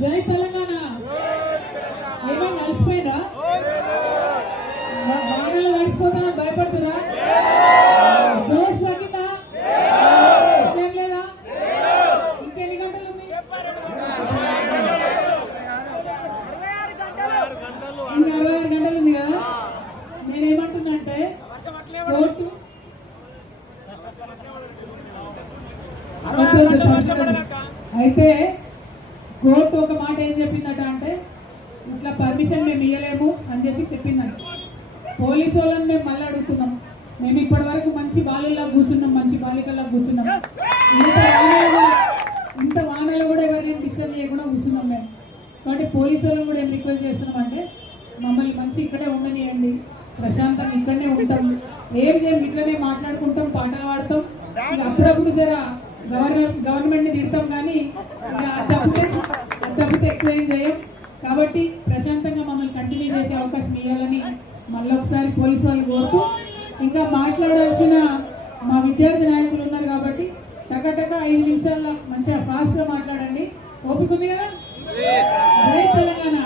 జై తెలంగాణ. ఏమైనా కలిసిపోయినా వానలు నడిచిపోతున్నా భయపడుతున్నా జోష్ తగ్గిందా ఏం లేదా ఇంకెన్ని గంటలు ఉంది ఇంకా 66 గంటలు ఉంది కదా. నేనేమంటున్నా అంటే కోర్టు అయితే కోర్టు ఒక మాట ఏం చెప్పిందట అంటే ఇట్లా పర్మిషన్ మేము ఇవ్వలేము అని చెప్పిందంట. పోలీసు వాళ్ళని మేము మళ్ళీ అడుగుతున్నాం. మేము ఇప్పటి వరకు మంచి బాలుల్లా కూర్చున్నాం, మంచి బాలికల్లా కూర్చున్నాం. ఇంత వానలు కూడా ఎవరిని డిస్టర్బ్ చేయకుండా కూర్చున్నాం మేము. కాబట్టి పోలీసు వాళ్ళని కూడా ఏం రిక్వెస్ట్ చేస్తున్నాం అంటే మమ్మల్ని మంచి ఇక్కడే ఉండనియండి, ప్రశాంతంగా ఇక్కడనే ఉంటాం, ఏం చేయం, ఇట్లనే మాట్లాడుకుంటాం, పాటలు పాడతాం. అప్పుడప్పుడు జర గవర్నమెంట్ని తిడతాం కానీ తప్పితే ఎక్కువ ఏం చేయం. కాబట్టి ప్రశాంతంగా మమ్మల్ని కంటిన్యూ చేసే అవకాశం ఇవ్వాలని మళ్ళీ ఒకసారి పోలీసు వాళ్ళు కోరుతూ, ఇంకా మాట్లాడాల్సిన మా విద్యార్థి నాయకులు ఉన్నారు కాబట్టి టకటక 5 నిమిషాల్లో మంచిగా ఫాస్ట్గా మాట్లాడండి. ఓపిక ఉంది కదా. జై తెలంగాణ.